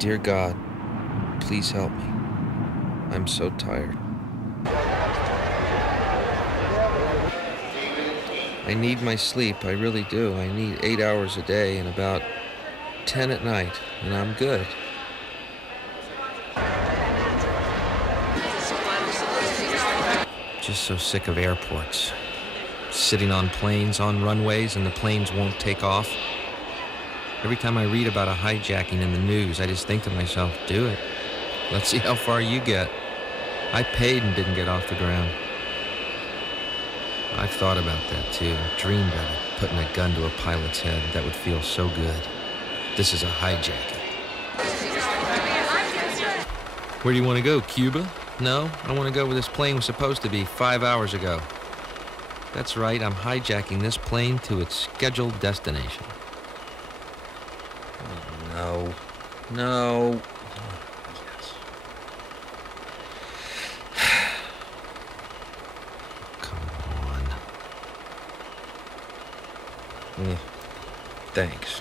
Dear God, please help me. I'm so tired. I need my sleep, I really do. I need 8 hours a day and about 10 at night, and I'm good. Just so sick of airports. Sitting on planes, on runways, and the planes won't take off. Every time I read about a hijacking in the news, I just think to myself, do it. Let's see how far you get. I paid and didn't get off the ground. I've thought about that too, dreamed of it, putting a gun to a pilot's head. That would feel so good. This is a hijacking. Where do you want to go, Cuba? No, I want to go where this plane was supposed to be 5 hours ago. That's right, I'm hijacking this plane to its scheduled destination. Oh, no. No. Thanks.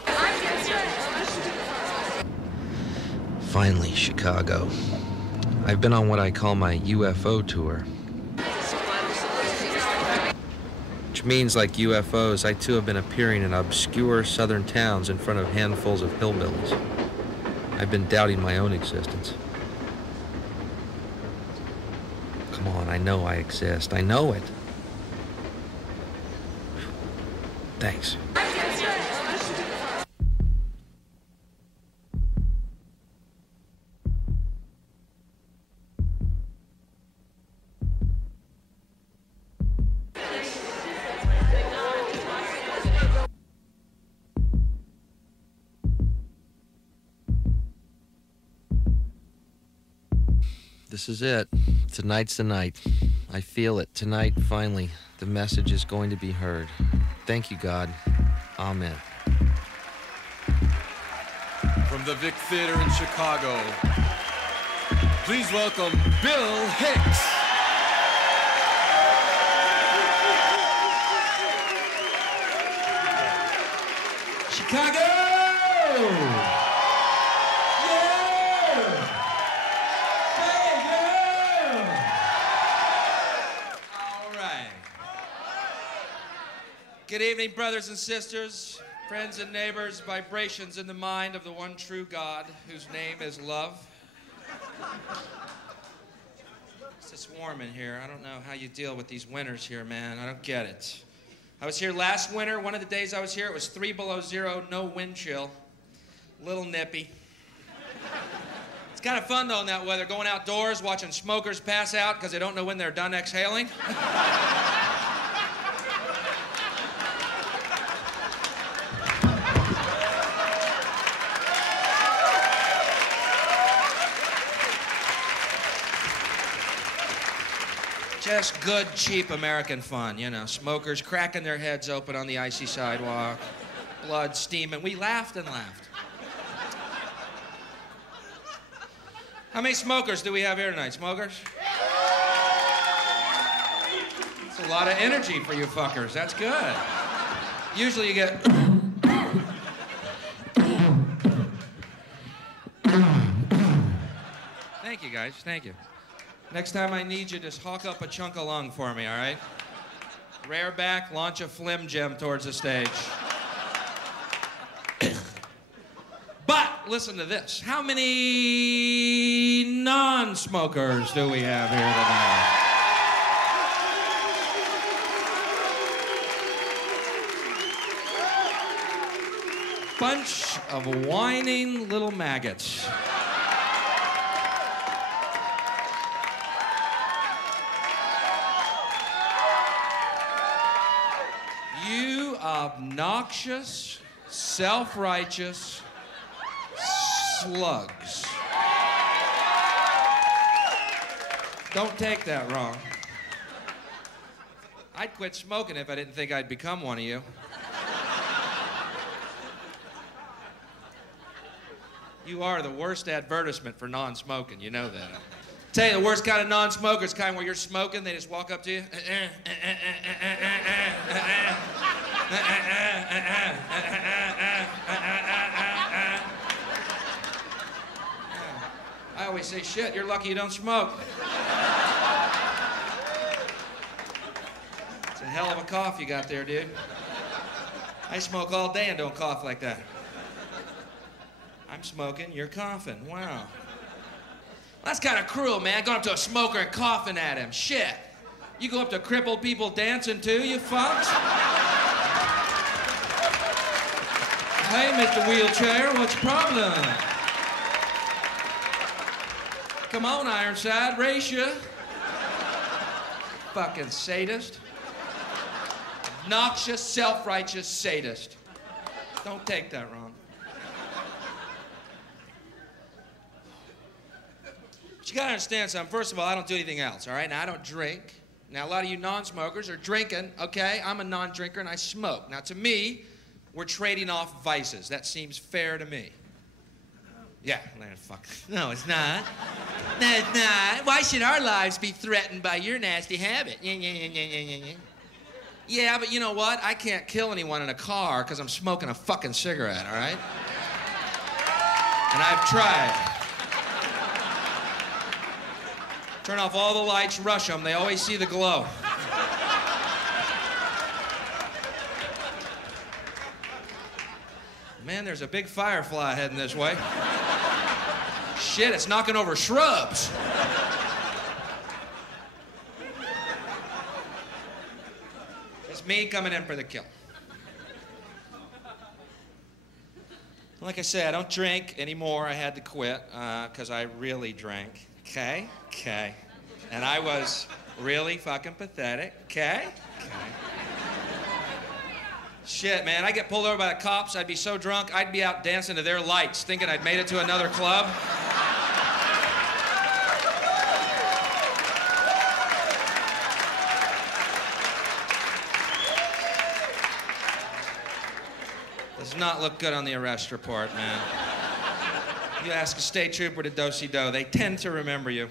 Finally, Chicago. I've been on what I call my UFO tour. Which means, like UFOs, I too have been appearing in obscure southern towns in front of handfuls of hillbillies. I've been doubting my own existence. Come on, I know I exist. I know it. Thanks. This is it. Tonight's the night. I feel it. Tonight, finally, the message is going to be heard. Thank you, God. Amen. From the Vic Theater in Chicago, please welcome Bill Hicks. Chicago! Good evening, brothers and sisters, friends and neighbors, vibrations in the mind of the one true God, whose name is love. It's just warm in here. I don't know how you deal with these winters here, man. I don't get it. I was here last winter. One of the days I was here, it was 3 below zero, no wind chill. Little nippy. It's kind of fun, though, in that weather, going outdoors, watching smokers pass out because they don't know when they're done exhaling. Just good, cheap American fun, you know. Smokers cracking their heads open on the icy sidewalk, blood steaming. We laughed and laughed. How many smokers do we have here tonight? Smokers? It's a lot of energy for you fuckers. That's good. Usually you get... Thank you, guys. Thank you. Next time I need you, just hawk up a chunk of lung for me, all right? Rear back, launch a flim gem towards the stage. But listen to this. How many non-smokers do we have here tonight? Bunch of whining little maggots. Obnoxious, self-righteous slugs. Don't take that wrong. I'd quit smoking if I didn't think I'd become one of you. You are the worst advertisement for non-smoking, you know that. Tell you, the worst kind of non-smoker is kind where you're smoking, they just walk up to you. say, shit, you're lucky you don't smoke. It's a hell of a cough you got there, dude. I smoke all day and don't cough like that. I'm smoking, you're coughing. Wow. Well, that's kind of cruel, man, going up to a smoker and coughing at him. Shit. You go up to crippled people dancing too, you fucks? Hey, Mr. Wheelchair, what's your problem? Come on, Ironside, race ya. Fucking sadist. Obnoxious, self-righteous sadist. Don't take that wrong. But you gotta understand something. First of all, I don't do anything else, all right? Now, I don't drink. Now, a lot of you non-smokers are drinking, okay? I'm a non-drinker and I smoke. Now, to me, we're trading off vices. That seems fair to me. Yeah, fuck. No, it's not. No, it's not. Why should our lives be threatened by your nasty habit? Yeah, but you know what? I can't kill anyone in a car because I'm smoking a fucking cigarette, all right? And I've tried. Turn off all the lights, rush them. They always see the glow. Man, there's a big firefly heading this way. Shit, it's knocking over shrubs. It's me coming in for the kill. Like I said, I don't drink anymore. I had to quit because I really drank. Okay? Okay. And I was really fucking pathetic. Okay? Okay. Shit, man, I get pulled over by the cops. I'd be so drunk, I'd be out dancing to their lights, thinking I'd made it to another club. Does not look good on the arrest report, man. You ask a state trooper to do-si-do, they tend to remember you.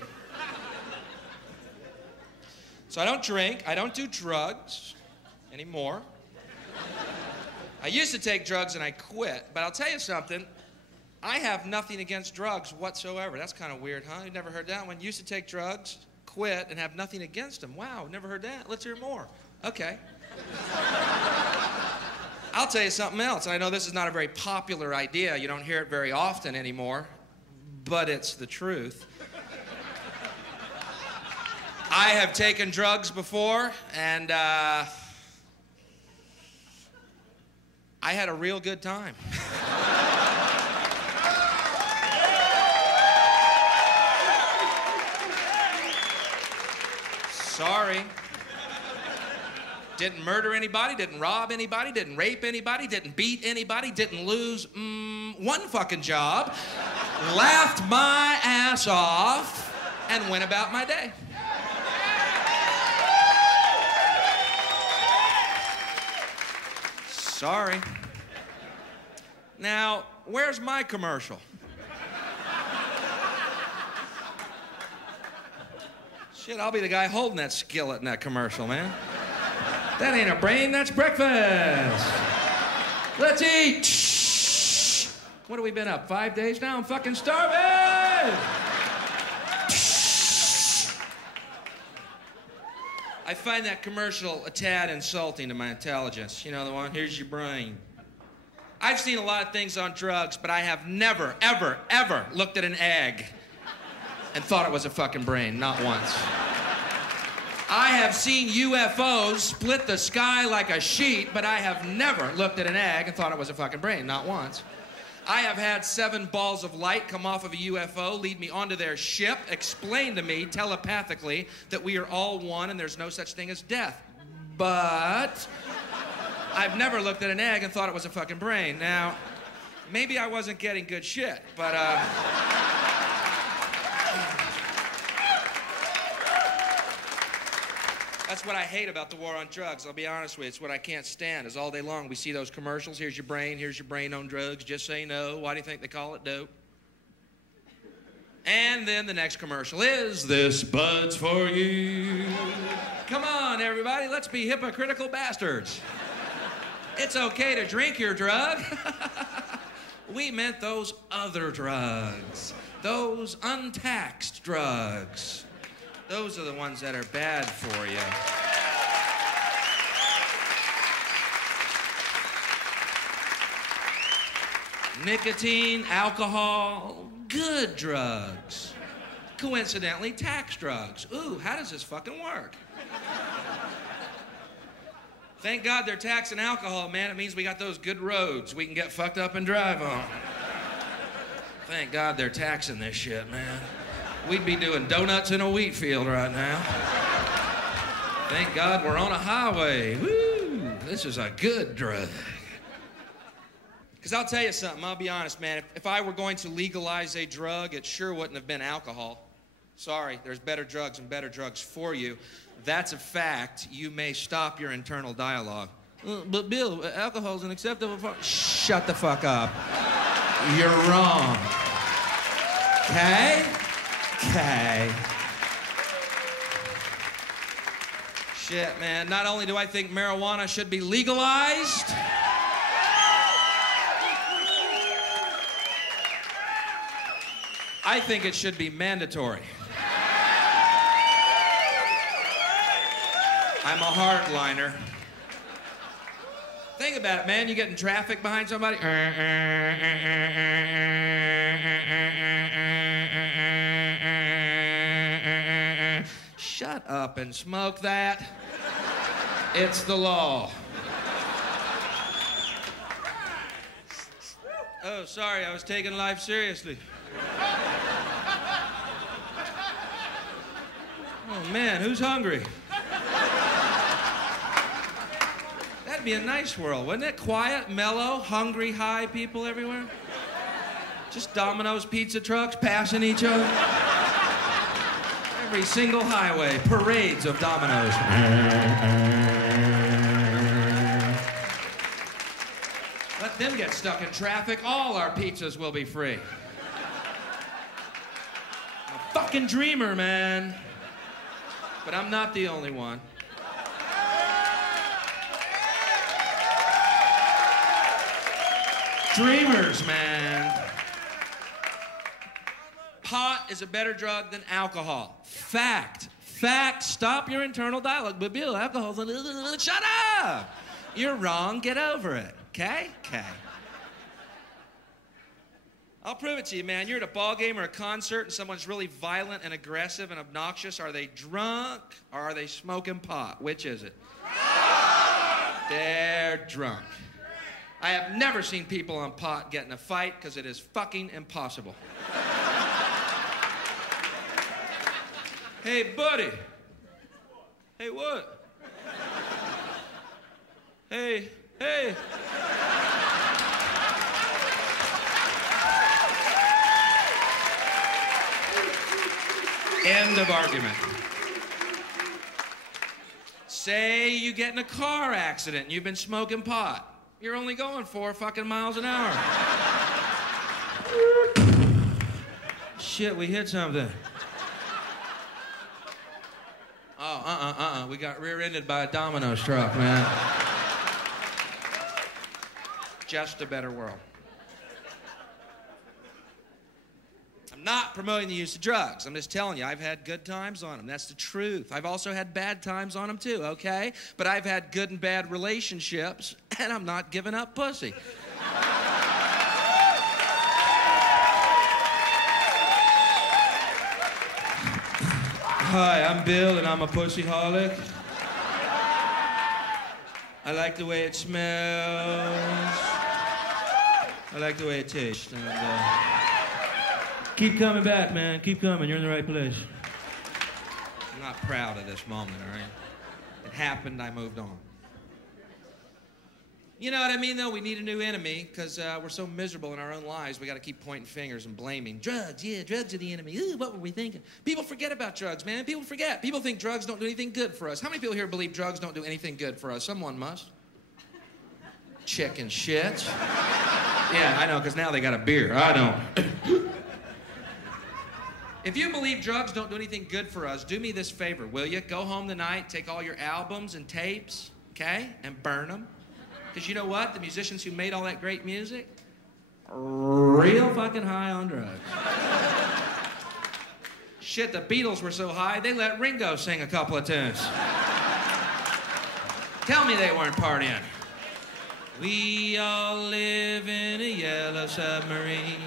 So I don't drink, I don't do drugs anymore. I used to take drugs and I quit, but I'll tell you something, I have nothing against drugs whatsoever. That's kind of weird, huh? You never heard that one? Used to take drugs, quit, and have nothing against them. Wow, never heard that. Let's hear more. Okay. I'll tell you something else. I know this is not a very popular idea. You don't hear it very often anymore, but it's the truth. I have taken drugs before, and I had a real good time. Sorry. Didn't murder anybody, didn't rob anybody, didn't rape anybody, didn't beat anybody, didn't lose one fucking job, laughed my ass off, and went about my day. Sorry. Now, where's my commercial? Shit, I'll be the guy holding that skillet in that commercial, man. That ain't a brain, that's breakfast. Let's eat. What have we been up, 5 days now? I'm fucking starving. I find that commercial a tad insulting to my intelligence. You know the one, here's your brain. I've seen a lot of things on drugs, but I have never, ever, ever looked at an egg and thought it was a fucking brain, not once. I have seen UFOs split the sky like a sheet, but I have never looked at an egg and thought it was a fucking brain, not once. I have had 7 balls of light come off of a UFO, lead me onto their ship, explain to me telepathically that we are all one and there's no such thing as death. But I've never looked at an egg and thought it was a fucking brain. Now, maybe I wasn't getting good shit, but that's what I hate about the war on drugs. I'll be honest with you. It's what I can't stand is all day long we see those commercials. Here's your brain on drugs. Just say no. Why do you think they call it dope? And then the next commercial is this bud's for you. Come on, everybody. Let's be hypocritical bastards. It's okay to drink your drug. We meant those other drugs. Those untaxed drugs. Those are the ones that are bad for you. Nicotine, alcohol, good drugs. Coincidentally, tax drugs. Ooh, how does this fucking work? Thank God they're taxing alcohol, man. It means we got those good roads we can get fucked up and drive on. Thank God they're taxing this shit, man. We'd be doing donuts in a wheat field right now. Thank God we're on a highway. Woo! This is a good drug. Because I'll tell you something, I'll be honest, man. If I were going to legalize a drug, it sure wouldn't have been alcohol. Sorry, there's better drugs and better drugs for you. That's a fact. You may stop your internal dialogue. But Bill, alcohol's an acceptable form. Shut the fuck up. You're wrong. Okay? Okay. Shit, man. Not only do I think marijuana should be legalized, I think it should be mandatory. I'm a hardliner. Think about it, man. You get in traffic behind somebody. Shut up and smoke that. It's the law. Oh, sorry, I was taking life seriously. Oh, man, who's hungry? That'd be a nice world, wouldn't it? Quiet, mellow, hungry, high people everywhere. Just Domino's pizza trucks passing each other. Every single highway, parades of Domino's. Let them get stuck in traffic. All our pizzas will be free. I'm a fucking dreamer, man. But I'm not the only one. Dreamers, man. Pot is a better drug than alcohol. Fact. Fact. Stop your internal dialogue. But Bill, alcohol's shut up! You're wrong. Get over it. Okay? Okay. I'll prove it to you, man. You're at a ball game or a concert and someone's really violent and aggressive and obnoxious. Are they drunk or are they smoking pot? Which is it? They're drunk. I have never seen people on pot get in a fight because it is fucking impossible. Hey, buddy. Hey, what? Hey, hey. End of argument. Say you get in a car accident and you've been smoking pot. You're only going 4 fucking miles an hour. Shit, we hit something. Oh, we got rear-ended by a Domino's truck, man. Just a better world. I'm not promoting the use of drugs. I'm just telling you, I've had good times on them. That's the truth. I've also had bad times on them too, okay? But I've had good and bad relationships, and I'm not giving up pussy. Hi, I'm Bill, and I'm a pussyholic. I like the way it smells. I like the way it tastes. And, keep coming back, man. Keep coming. You're in the right place. I'm not proud of this moment, all right? It happened. I moved on. You know what I mean, though? We need a new enemy because we're so miserable in our own lives. We got to keep pointing fingers and blaming. Drugs, yeah, drugs are the enemy. Ooh, what were we thinking? People forget about drugs, man. People forget. People think drugs don't do anything good for us. How many people here believe drugs don't do anything good for us? Someone must. Chicken shit. Yeah, I know, because now they got a beer. I don't. If you believe drugs don't do anything good for us, do me this favor, will you? Go home tonight, take all your albums and tapes, okay, and burn them. Because you know what? The musicians who made all that great music, real fucking high on drugs. Shit, the Beatles were so high, they let Ringo sing a couple of tunes. Tell me they weren't partying. We all live in a yellow submarine.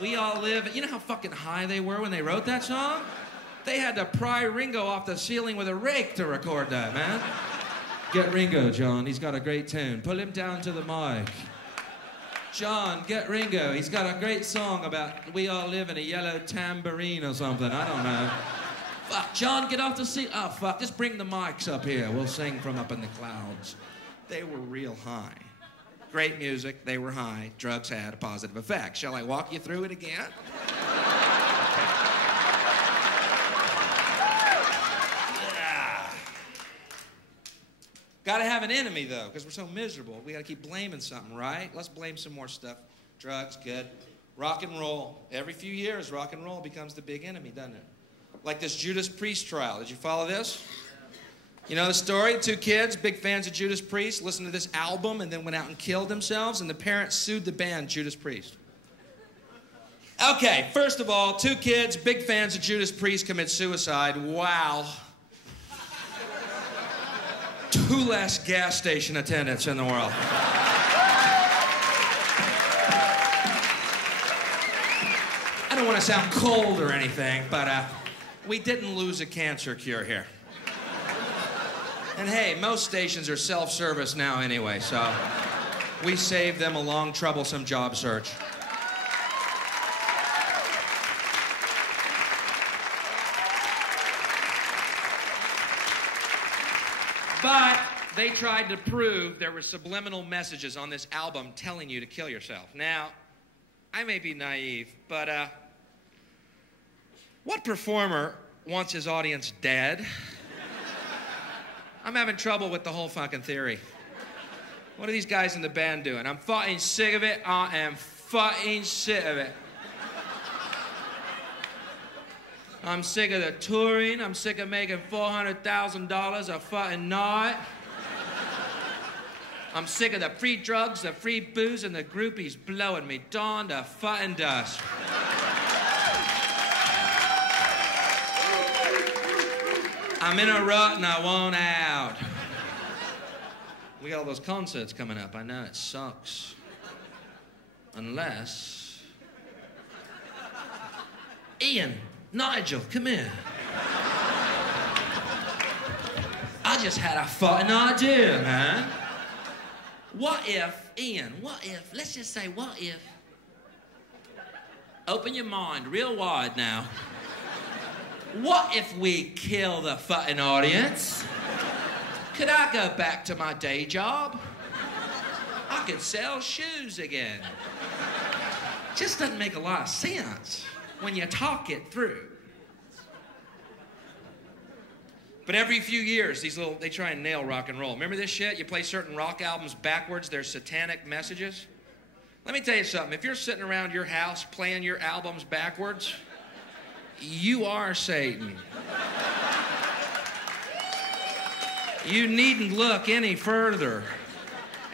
We all live... You know how fucking high they were when they wrote that song? They had to pry Ringo off the ceiling with a rake to record that, man. Get Ringo, John. He's got a great tune. Pull him down to the mic. John, get Ringo. He's got a great song about we all live in a yellow tambourine or something. I don't know. Fuck, John, get off the seat. Oh, fuck, just bring the mics up here. We'll sing from up in the clouds. They were real high. Great music, they were high. Drugs had a positive effect. Shall I walk you through it again? Gotta have an enemy, though, because we're so miserable. We gotta keep blaming something, right? Let's blame some more stuff. Drugs, good. Rock and roll. Every few years, rock and roll becomes the big enemy, doesn't it? Like this Judas Priest trial. Did you follow this? You know the story? Two kids, big fans of Judas Priest, listened to this album and then went out and killed themselves, and the parents sued the band Judas Priest. Okay, first of all, two kids, big fans of Judas Priest, commit suicide. Wow. Two less gas station attendants in the world. I don't want to sound cold or anything, but we didn't lose a cancer cure here. And hey, most stations are self-service now anyway, so we saved them a long, troublesome job search. But they tried to prove there were subliminal messages on this album telling you to kill yourself. Now, I may be naive, but what performer wants his audience dead? I'm having trouble with the whole fucking theory. What are these guys in the band doing? I'm fucking sick of it. I am fucking sick of it. I'm sick of the touring. I'm sick of making $400,000 a fucking night. I'm sick of the free drugs, the free booze, and the groupies blowing me dawn to fucking dust. I'm in a rut and I want out. We got all those concerts coming up. I know it sucks. Unless... Ian, Nigel, come here. I just had a fucking idea, man. What if, Ian, let's just say, what if... Open your mind real wide now. What if we kill the fucking audience? Could I go back to my day job? I could sell shoes again. Just doesn't make a lot of sense when you talk it through. But every few years, they try and nail rock and roll. Remember this shit? You play certain rock albums backwards, there's satanic messages. Let me tell you something. If you're sitting around your house playing your albums backwards, you are Satan. You needn't look any further.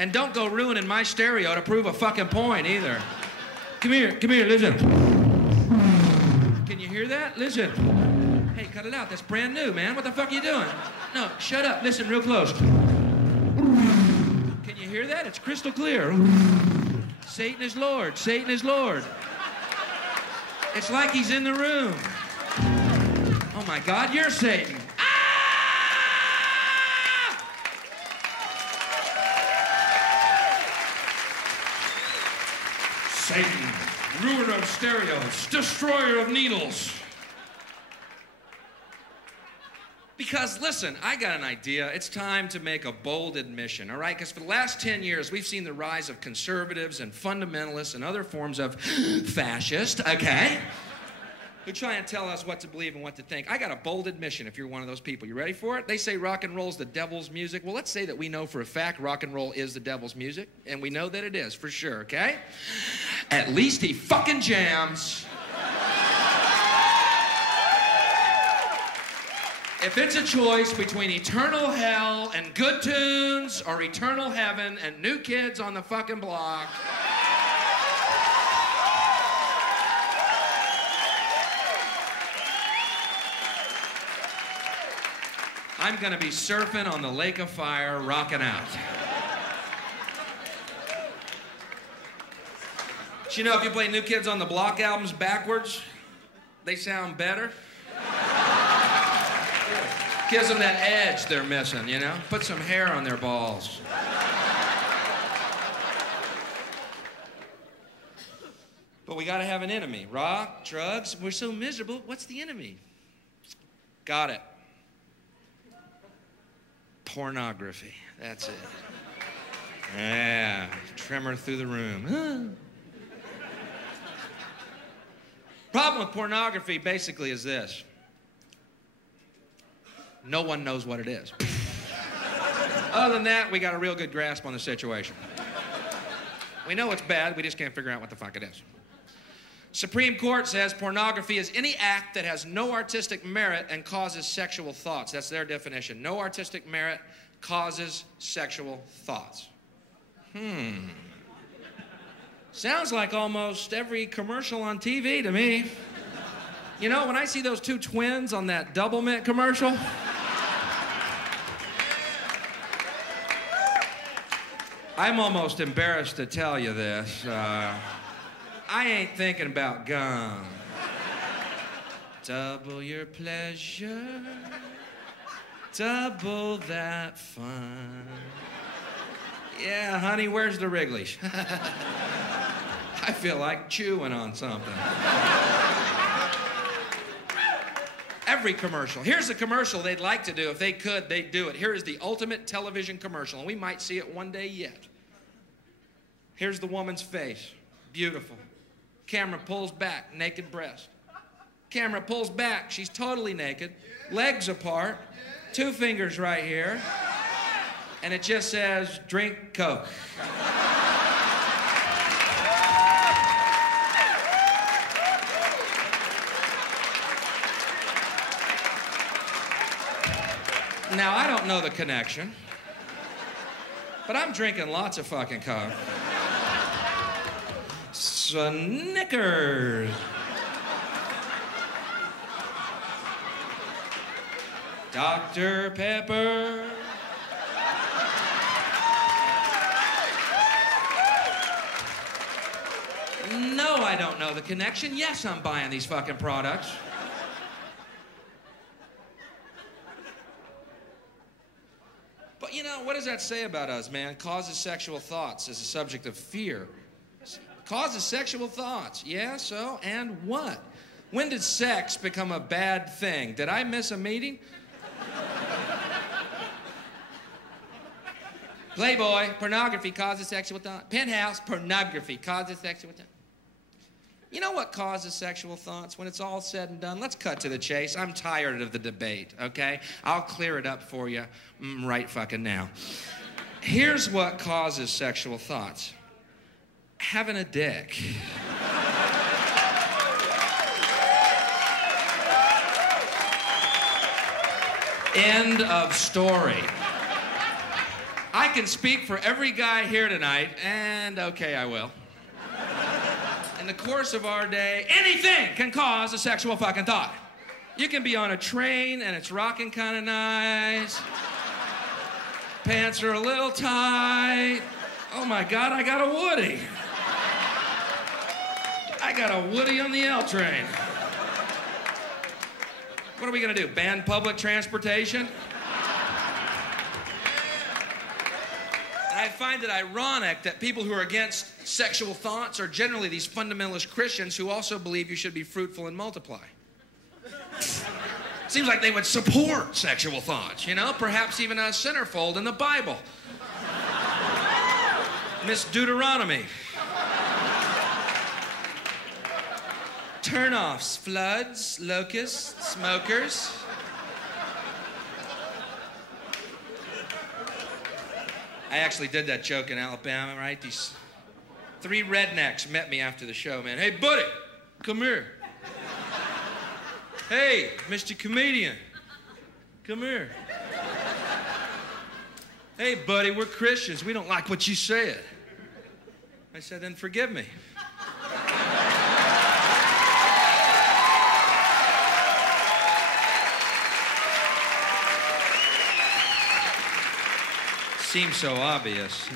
And don't go ruining my stereo to prove a fucking point either. Come here, listen. Can you hear that? Listen. Hey, cut it out. That's brand new, man. What the fuck are you doing? No, shut up. Listen real close. Can you hear that? It's crystal clear. Satan is Lord. Satan is Lord. It's like he's in the room. Oh my God, you're Satan. Ah! Satan, ruiner of stereos, destroyer of needles. Because, listen, I got an idea. It's time to make a bold admission, all right? Because for the last 10 years, we've seen the rise of conservatives and fundamentalists and other forms of fascist, okay? Who try and tell us what to believe and what to think. I got a bold admission if you're one of those people. You ready for it? They say rock and roll's the devil's music. Well, let's say that we know for a fact rock and roll is the devil's music, and we know that it is, for sure, okay? At least he fucking jams. If it's a choice between eternal hell and good tunes or eternal heaven and new kids on the fucking block, I'm gonna be surfing on the lake of fire, rocking out. But you know, if you play New Kids on the Block albums backwards, they sound better. Gives them that edge they're missing, you know? Put some hair on their balls. But we gotta have an enemy. Rock, drugs, we're so miserable. What's the enemy? Got it. Pornography. That's it. Yeah. Tremor through the room. Problem with pornography basically is this. No one knows what it is. Other than that, we got a real good grasp on the situation. We know it's bad, we just can't figure out what the fuck it is. Supreme Court says pornography is any act that has no artistic merit and causes sexual thoughts. That's their definition. No artistic merit causes sexual thoughts. Sounds like almost every commercial on TV to me. You know, when I see those two twins on that Double Mint commercial, I'm almost embarrassed to tell you this. I ain't thinking about gum. Double your pleasure, double that fun. Yeah, honey, where's the Wrigley's? I feel like chewing on something. Every commercial. Here's a commercial they'd like to do. If they could, they'd do it. Here is the ultimate television commercial, and we might see it one day yet. Here's the woman's face. Beautiful. Camera pulls back, naked breast. Camera pulls back, she's totally naked. Legs apart, 2 fingers right here. And it just says, drink Coke. Now, I don't know the connection, but I'm drinking lots of fucking Coke. Snickers. Dr. Pepper. No, I don't know the connection. Yes, I'm buying these fucking products. But you know, what does that say about us, man? Causes sexual thoughts as a subject of fear. Causes sexual thoughts. Yeah, so, and what? When did sex become a bad thing? Did I miss a meeting? Playboy, pornography causes sexual thoughts. Penthouse, pornography causes sexual thoughts. You know what causes sexual thoughts? When it's all said and done, let's cut to the chase. I'm tired of the debate, okay? I'll clear it up for you right fucking now. Here's what causes sexual thoughts. Having a dick. End of story. I can speak for every guy here tonight, and okay, I will. In the course of our day, anything can cause a sexual fucking thought. You can be on a train and it's rocking kind of nice. Pants are a little tight. Oh my God, I got a Woody. I got a Woody on the L train. What are we gonna do, ban public transportation? I find it ironic that people who are against sexual thoughts are generally these fundamentalist Christians who also believe you should be fruitful and multiply. Seems like they would support sexual thoughts, you know? Perhaps even a centerfold in the Bible. Miss Deuteronomy. Turnoffs, floods, locusts, smokers. I actually did that joke in Alabama, right? These 3 rednecks met me after the show, man. Hey, buddy, come here. Hey, Mr. Comedian, come here. Hey, buddy, we're Christians. We don't like what you said. I said, then forgive me. seems so obvious.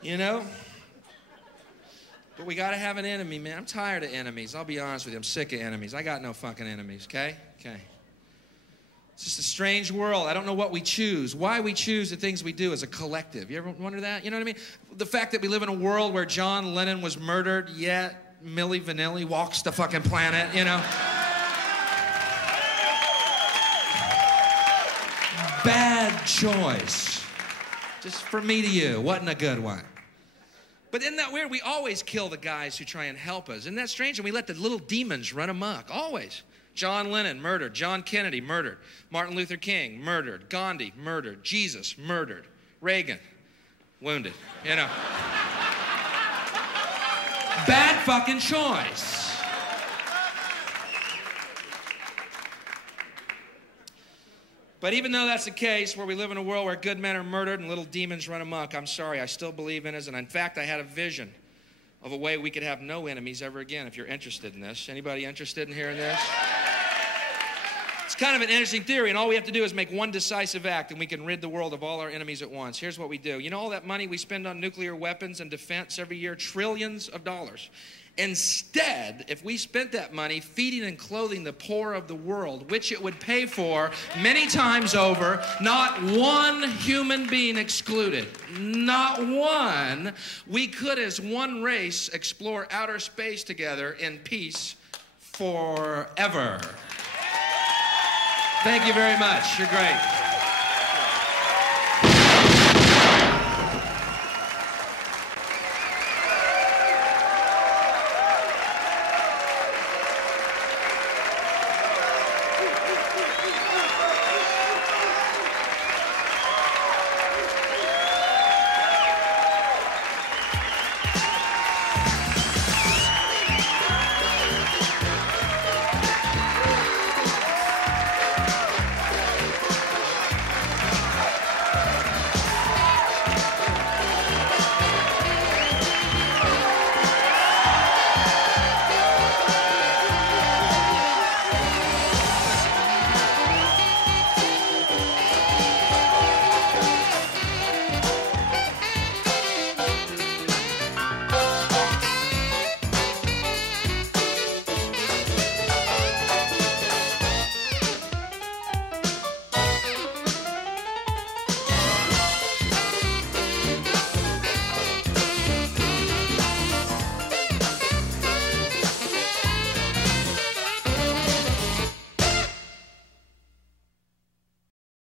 You know? But we gotta have an enemy, man. I'm tired of enemies. I'll be honest with you. I'm sick of enemies. I got no fucking enemies, okay? Okay. It's just a strange world. I don't know what we choose. Why we choose the things we do as a collective. You ever wonder that? You know what I mean? The fact that we live in a world where John Lennon was murdered, yet Milli Vanilli walks the fucking planet, you know? Bad choice. Just from me to you. Wasn't a good one. But isn't that weird? We always kill the guys who try and help us. Isn't that strange? And we let the little demons run amok. Always. John Lennon, murdered. John Kennedy, murdered. Martin Luther King, murdered. Gandhi, murdered. Jesus, murdered. Reagan, wounded. You know. Bad fucking choice. But even though that's the case, where we live in a world where good men are murdered and little demons run amok, I'm sorry, I still believe in us. And in fact, I had a vision of a way we could have no enemies ever again, if you're interested in this. Anybody interested in hearing this? It's kind of an interesting theory, and all we have to do is make one decisive act, and we can rid the world of all our enemies at once. Here's what we do. You know all that money we spend on nuclear weapons and defense every year? Trillions of dollars. Instead, if we spent that money feeding and clothing the poor of the world, which it would pay for many times over, not one human being excluded, not one, we could as one race explore outer space together in peace forever. Thank you very much. You're great.